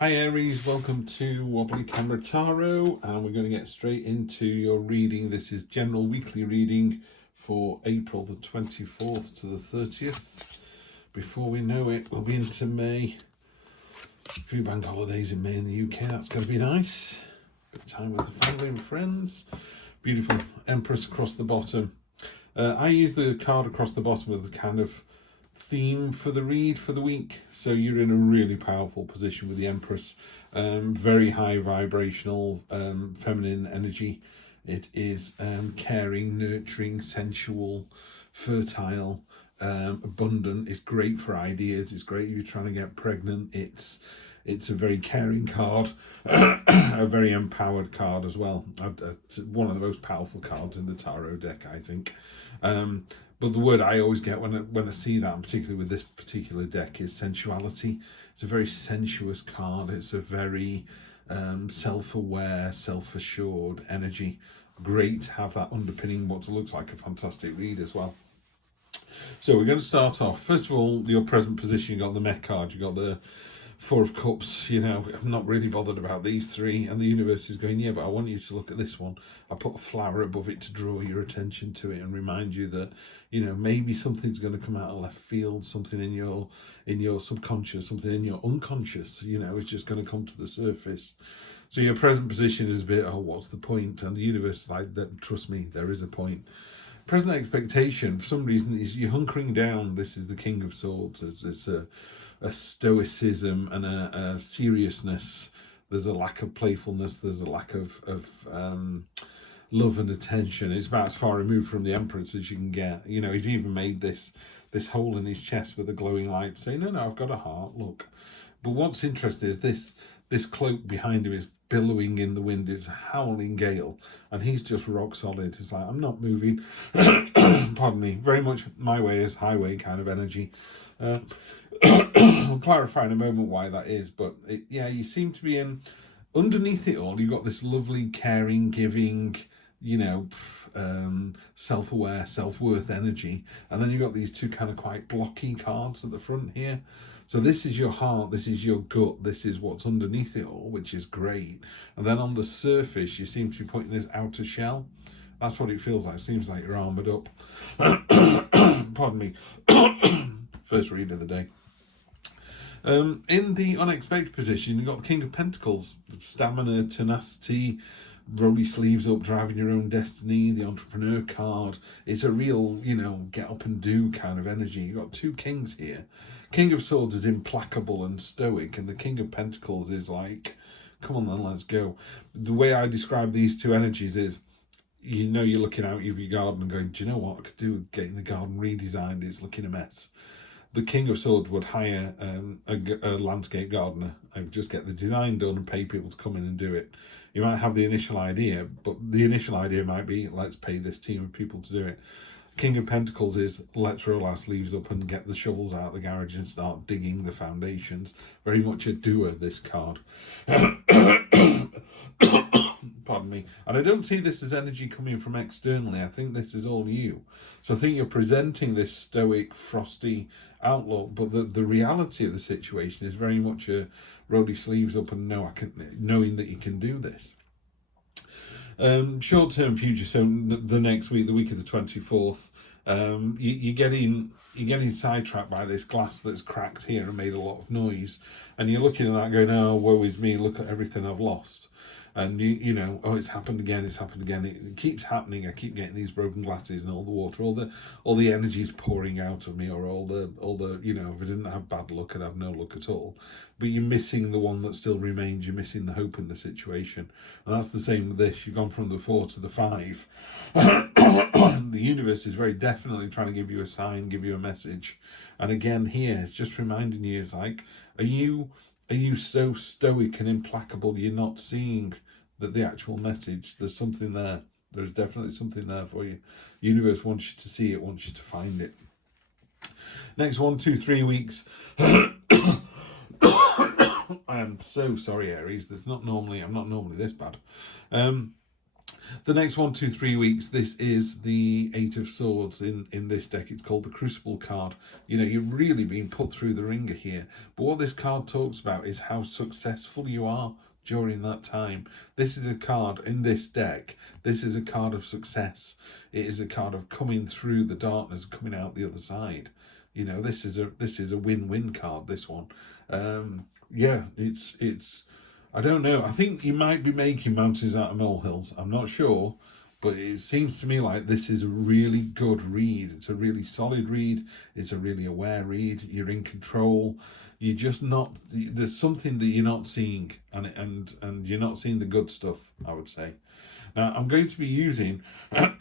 Hi Aries, welcome to Wobbly Camera Tarot, and we're going to get straight into your reading. This is general weekly reading for April the 24th to the 30th. Before we know it, we'll be into May. A few bank holidays in May in the UK, that's going to be nice. Bit of time with the family and friends. Beautiful Empress across the bottom. I use the card across the bottom as the kind of theme for the read for the week. So you're in a really powerful position with the Empress. Very high vibrational, feminine energy. It is caring, nurturing, sensual, fertile, abundant. It's great for ideas. It's great if you're trying to get pregnant. It's a very caring card, a very empowered card as well. It's one of the most powerful cards in the tarot deck, I think. But the word I always get when I see that, and particularly with this particular deck, is sensuality. It's a very sensuous card. It's a very self-aware, self-assured energy. Great to have that underpinning what looks like a fantastic read as well. So we're going to start off. First of all, your present position, you got the Mech card, you got the Four of Cups. You know, I'm not really bothered about these three, and the universe is going, yeah, but I want you to look at this one. I put a flower above it to draw your attention to it and remind you that, you know, maybe something's going to come out of left field, something in your subconscious, something in your unconscious, you know, it's just going to come to the surface. So your present position is a bit, oh, what's the point? And the universe is like, that, trust me, there is a point. Present expectation, for some reason, is you're hunkering down. This is the King of Swords. It's a stoicism and a seriousness. There's a lack of playfulness. There's a lack of love and attention. It's about as far removed from the Empress as you can get. You know, he's even made this hole in his chest with a glowing light saying, no, I've got a heart, look. But what's interesting is this cloak behind him is billowing in the wind. It's a howling gale, and he's just rock solid. It's like, I'm not moving. Pardon me. Very much my way is highway kind of energy. I'll clarify in a moment why that is, but yeah, you seem to be in, underneath it all, you've got this lovely, caring, giving, you know, self-aware, self-worth energy, and then you've got these two kind of quite blocky cards at the front here. So this is your heart, this is your gut, this is what's underneath it all, which is great. And then on the surface, you seem to be putting this outer shell. That's what it feels like. It seems like you're armoured up. Pardon me. First read of the day. In the unexpected position, you've got the King of Pentacles, stamina, tenacity, roll sleeves up, driving your own destiny, the entrepreneur card. It's a real, you know, get up and do kind of energy. You've got two kings here. King of Swords is implacable and stoic, and the King of Pentacles is like, come on then, let's go. The way I describe these two energies is, you know, you're looking out of your garden and going, do you know what I could do with getting the garden redesigned? It's looking a mess. The King of Swords would hire a landscape gardener. I would just get the design done and pay people to come in and do it. You might have the initial idea, but the initial idea might be, let's pay this team of people to do it. King of Pentacles is, let's roll our sleeves up and get the shovels out of the garage and start digging the foundations. Very much a doer, this card. Pardon me. And I don't see this as energy coming from externally. I think this is all you. So I think you're presenting this stoic, frosty outlook, but the reality of the situation is very much a roll your sleeves up and knowing that you can do this. Short-term future, so the next week, the week of the 24th, you're getting sidetracked by this glass that's cracked here and made a lot of noise, and you're looking at that going, oh, woe is me, look at everything I've lost. And you know, oh, it's happened again. It keeps happening. I keep getting these broken glasses and all the water, all the energy is pouring out of me, or all the you know, if I didn't have bad luck, I'd have no luck at all. But you're missing the one that still remains. You're missing the hope in the situation, and that's the same with this. You've gone from the 4 to the 5. The universe is very definitely trying to give you a sign, give you a message, and again here, it's just reminding you. It's like, are you so stoic and implacable you're not seeing that the actual message, there's something there. There's definitely something there for you. The universe wants you to see it, wants you to find it. Next 1, 2, 3 weeks. I am so sorry, Aries. I'm not normally this bad. The next 1, 2, 3 weeks, this is the Eight of Swords in this deck. It's called the Crucible card. You know, you've really been put through the ringer here. But what this card talks about is how successful you are during that time. This is a card in this deck. This is a card of success. It is a card of coming through the darkness, coming out the other side. You know, this is a win-win card, this one. Yeah, it's I don't know. I think you might be making mountains out of molehills. I'm not sure. But it seems to me like this is a really good read. It's a really solid read. It's a really aware read. You're in control. You're just not... There's something that you're not seeing. And you're not seeing the good stuff, I would say. Now, I'm going to be using...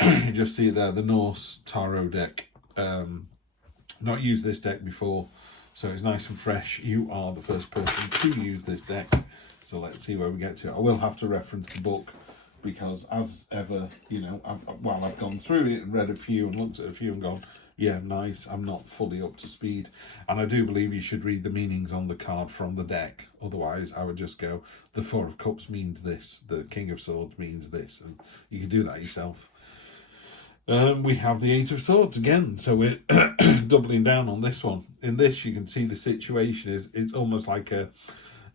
you just see it there, the Norse Tarot deck. Not used this deck before. So it's nice and fresh. You are the first person to use this deck. So let's see where we get to. I will have to reference the book because, as ever, you know, I've gone through it and read a few and looked at a few and gone, yeah, nice, I'm not fully up to speed. And I do believe you should read the meanings on the card from the deck. Otherwise, I would just go, the Four of Cups means this, the King of Swords means this, and you can do that yourself. We have the Eight of Swords again, so we're doubling down on this one. In this, you can see the situation is, it's almost like a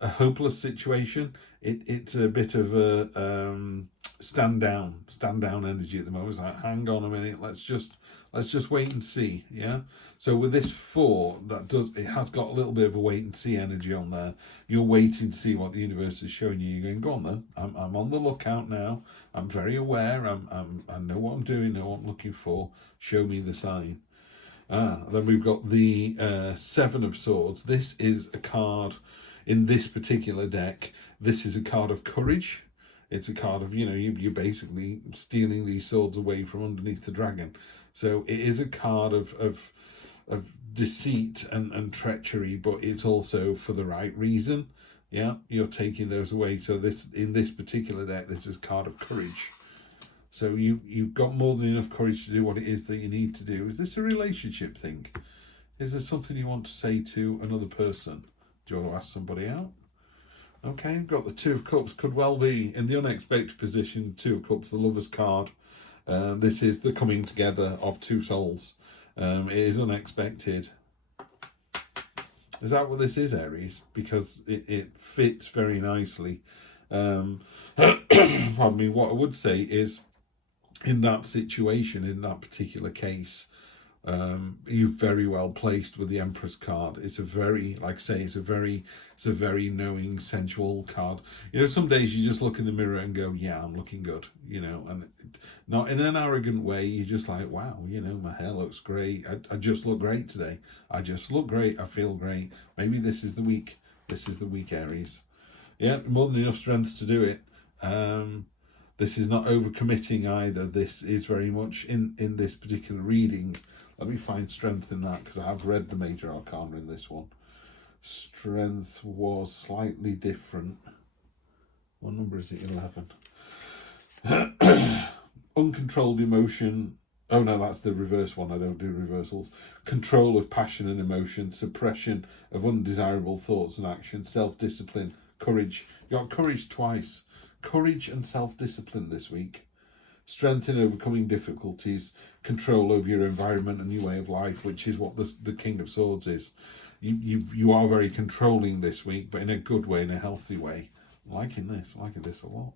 hopeless situation. It's a bit of a stand down energy at the moment. It's like, hang on a minute, let's just wait and see. Yeah. So with this 4, it has got a little bit of a wait and see energy on there. You're waiting to see what the universe is showing you. You're going, go on then. I'm on the lookout now. I'm very aware. I know what I'm doing. Know what I'm looking for. Show me the sign. Then we've got the 7 of Swords. This is a card. In this particular deck, this is a card of courage. It's a card of, you know, you're basically stealing these swords away from underneath the dragon. So it is a card of deceit and treachery, but it's also for the right reason. Yeah, you're taking those away. So in this particular deck, this is a card of courage. So you've got more than enough courage to do what it is that you need to do. Is this a relationship thing? Is there something you want to say to another person? Do you want to ask somebody out? Okay, got the Two of Cups. Could well be in the unexpected position. Two of Cups, the Lover's card. This is the coming together of two souls. It is unexpected. Is that what this is, Aries? Because it fits very nicely. Pardon me. What I would say is, in that situation, in that particular case, you're very well placed with the Empress card. It's a very, like I say, it's a very knowing, sensual card. You know, some days you just look in the mirror and go, yeah, I'm looking good, you know, and not in an arrogant way. You're just like, wow, you know, my hair looks great. I just look great today. I just look great. I feel great. Maybe this is the week. This is the week, Aries. Yeah, more than enough strength to do it. This is not overcommitting either. This is very much in this particular reading. Let me find strength in that, because I have read the Major Arcana in this one. Strength was slightly different. What number is it? 11. Uncontrolled emotion. Oh no, that's the reverse one. I don't do reversals. Control of passion and emotion. Suppression of undesirable thoughts and actions. Self-discipline. Courage. You got courage twice. Courage and self-discipline this week. Strength in overcoming difficulties, control over your environment and your way of life, which is what the King of Swords is. You are very controlling this week, but in a good way, in a healthy way. I'm liking this a lot.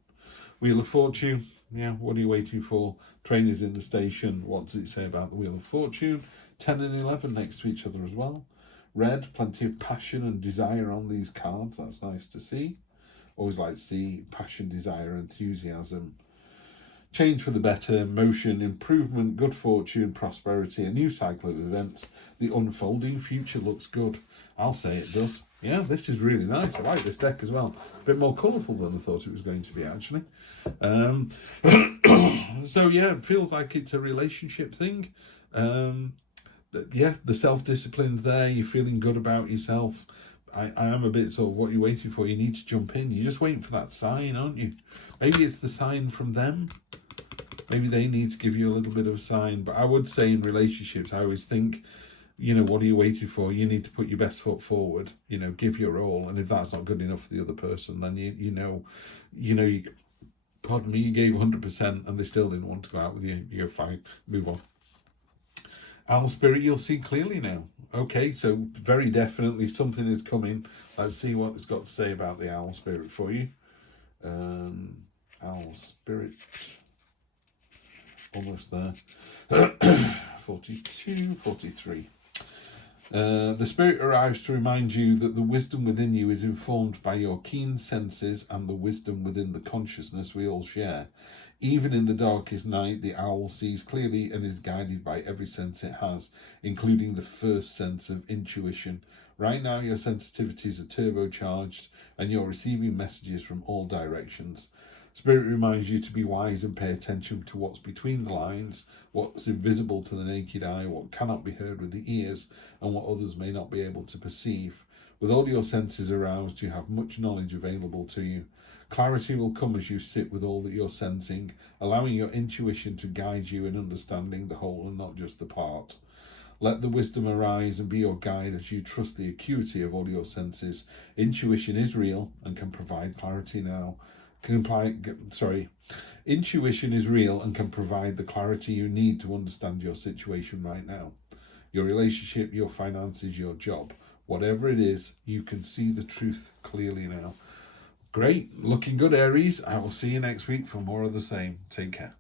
Wheel of Fortune, yeah, what are you waiting for? Train is in the station. What does it say about the Wheel of Fortune? 10 and 11 next to each other as well. Red, plenty of passion and desire on these cards. That's nice to see. Always like to see passion, desire, enthusiasm. Change for the better, motion, improvement, good fortune, prosperity, a new cycle of events. The unfolding future looks good. I'll say it does. Yeah, this is really nice. I like this deck as well. A bit more colourful than I thought it was going to be, actually. So, yeah, it feels like it's a relationship thing. Yeah, the self-discipline's there. You're feeling good about yourself. I am a bit sort of, what you're waiting for. You need to jump in. You're just waiting for that sign, aren't you? Maybe it's the sign from them. Maybe they need to give you a little bit of a sign. But I would say in relationships, I always think, you know, what are you waiting for? You need to put your best foot forward, you know, give your all. And if that's not good enough for the other person, then you know, pardon me, you gave 100% and they still didn't want to go out with you. You're fine. Move on. Owl spirit, you'll see clearly now. Okay, so very definitely something is coming. Let's see what it's got to say about the owl spirit for you. Owl spirit. Almost there. 42, 43. The spirit arrives to remind you that the wisdom within you is informed by your keen senses and the wisdom within the consciousness we all share. Even in the darkest night, the owl sees clearly and is guided by every sense it has, including the first sense of intuition. Right now, your sensitivities are turbocharged and you're receiving messages from all directions. Spirit reminds you to be wise and pay attention to what's between the lines, what's invisible to the naked eye, what cannot be heard with the ears, and what others may not be able to perceive. With all your senses aroused, you have much knowledge available to you. Clarity will come as you sit with all that you're sensing, allowing your intuition to guide you in understanding the whole and not just the part. Let the wisdom arise and be your guide as you trust the acuity of all your senses. Intuition is real and can provide clarity now. Intuition is real and can provide the clarity you need to understand your situation right now. Your relationship, your finances, your job. Whatever it is, you can see the truth clearly now. Great. Looking good, Aries. I will see you next week for more of the same. Take care.